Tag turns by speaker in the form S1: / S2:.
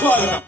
S1: Vamos, Wagner!